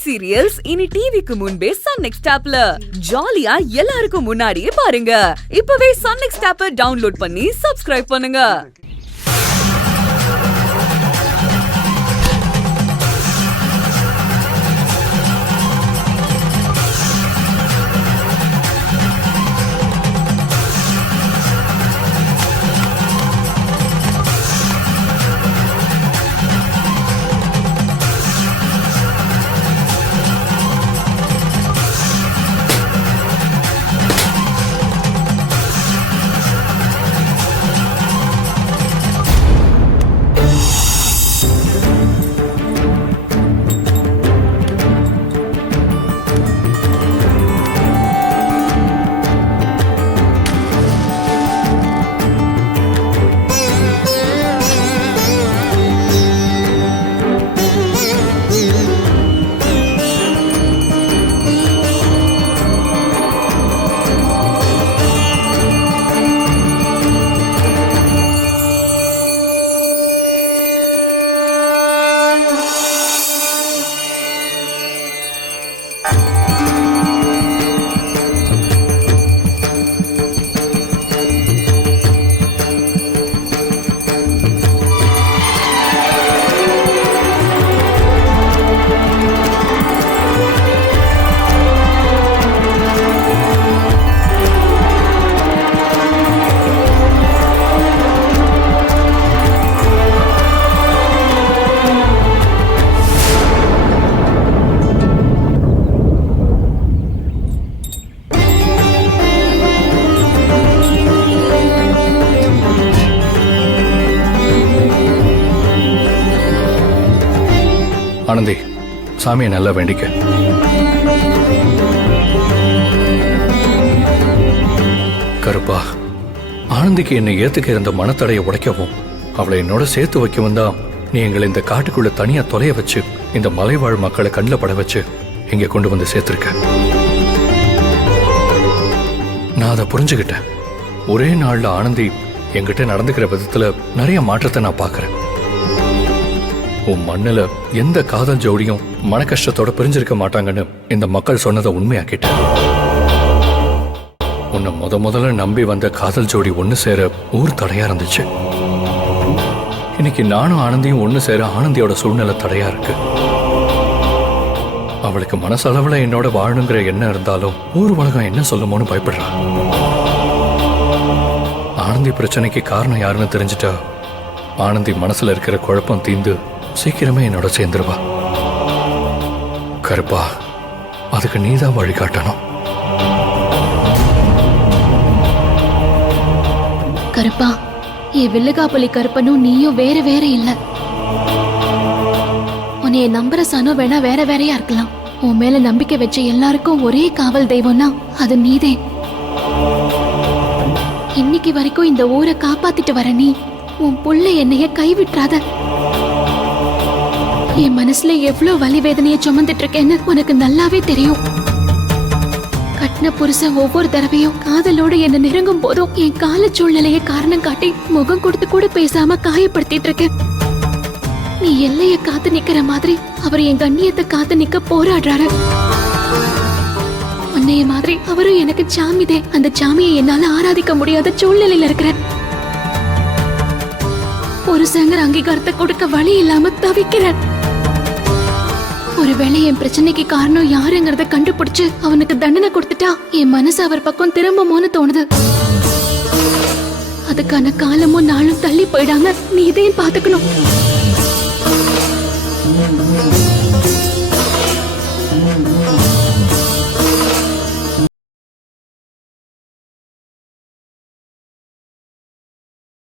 Web serials இனி டிவிக்கு முன்பே சன் நெக்ஸ்ட் ஆப்ல ஜாலியா எல்லாருக்கும் முன்னாடியே பாருங்க. இப்பவே சன் நெக்ஸ்ட் ஆப்பை டவுன்லோட் பண்ணி சப்ஸ்கிரைப் பண்ணுங்க. ஆனந்தி, சாமியை நல்லா வேண்டிக்க. கருப்பா, ஆனந்திக்கு என்னை ஏத்துக்க இருந்த மனத்தடையை உடைக்கவும் அவளை என்னோட சேர்த்து வைக்கவும் தான் நீ எங்களை இந்த காட்டுக்குள்ள தனியா தொலைய வச்சு இந்த மலைவாழ் மக்களை கண்ணில் பட வச்சு இங்க கொண்டு வந்து சேர்த்திருக்க. நான் அதை புரிஞ்சுக்கிட்டேன். ஒரே நாள்ல ஆனந்தி என்கிட்ட நடந்துக்கிற விதத்துல நிறைய மாற்றத்தை நான் பாக்குறேன். உன் மண்ணுல எந்த காதல் ஜோடியும் மன கஷ்டத்தோட பிரிஞ்சிருக்க மாட்டாங்கன்னு இந்த மக்கள் சொன்னதை உண்மையாக்கிட்டேன். உன்னை முதல்ல நம்பி வந்த காதல் ஜோடி ஒண்ணு சேர ஊர் தடையா இருந்துச்சு. இன்னைக்கு நானும் ஆனந்தியும் ஒண்ணு சேர ஆனந்தியோட சூழ்நிலை தடையா இருக்கு. அவளுக்கு மனசளவுல என்னோட வாழணுங்கிற எண்ணம் இருந்தாலும் ஊர் உலகம் என்ன சொல்லுமோன்னு பயப்படுறான். ஆனந்தி பிரச்சனைக்கு காரணம் யாருன்னு தெரிஞ்சுட்டா ஆனந்தி மனசுல இருக்கிற குழப்பம் தீந்து சீக்கிரமே என்னோட சேர்ந்துருவா. கருப்பா, அதுக்கு நீதான் வழிகாட்டணும். கருப்பா, என் வில்லுகாப்பலி கருப்பனும் நீயும் வேற வேற இல்ல. உன்னைய நம்புற சனோ வேணா வேற வேறையா இருக்கலாம். உன் மேல நம்பிக்கை வச்ச எல்லாருக்கும் ஒரே காவல் தெய்வம்னா அது நீதே. இன்னைக்கு வரைக்கும் இந்த ஊரை காப்பாத்திட்டு வர நீ உன் புள்ள என்னைய கைவிட்டுறாத. என் மனசுல எவ்வளவு வலி வேதனைய சுமந்துட்டு இருக்கேன்னு உனக்கு நல்லாவே தெரியும். கட்டின புருஷன் ஒவ்வொரு தடவையும் காதலோட என்ன நெருங்கும் போதும் என் கால சூழ்நிலைய காரணம் காட்டி முகம் கொடுத்து கூட பேசாம காயப்படுத்திட்டு இருக்கேன். நீ எல்லைய காத்து நிக்கிற மாதிரி அவர் என் கண்ணியத்தை காத்து நிக்க போராடுறாரு. உன்னைய மாதிரி அவரும் எனக்கு சாமிதே. அந்த சாமியை என்னால ஆராதிக்க முடியாத சூழ்நிலையில இருக்கிறேன். புருஷங்கிற அங்கீகாரத்தை கொடுக்க வழி இல்லாம தவிக்கிறேன். ஒருவேளை என் பிரச்சனைக்கு காரணம் யாருங்கிறத கண்டுபிடிச்சு அவனுக்கு தண்டனை கொடுத்துட்டா என் மனசு அவர் பக்கம் திரும்பமோன்னு தோணுது. அதுக்கான காலமும் நாளும் தள்ளி போயிடாம நீ இதையும் பாத்துக்கணும்.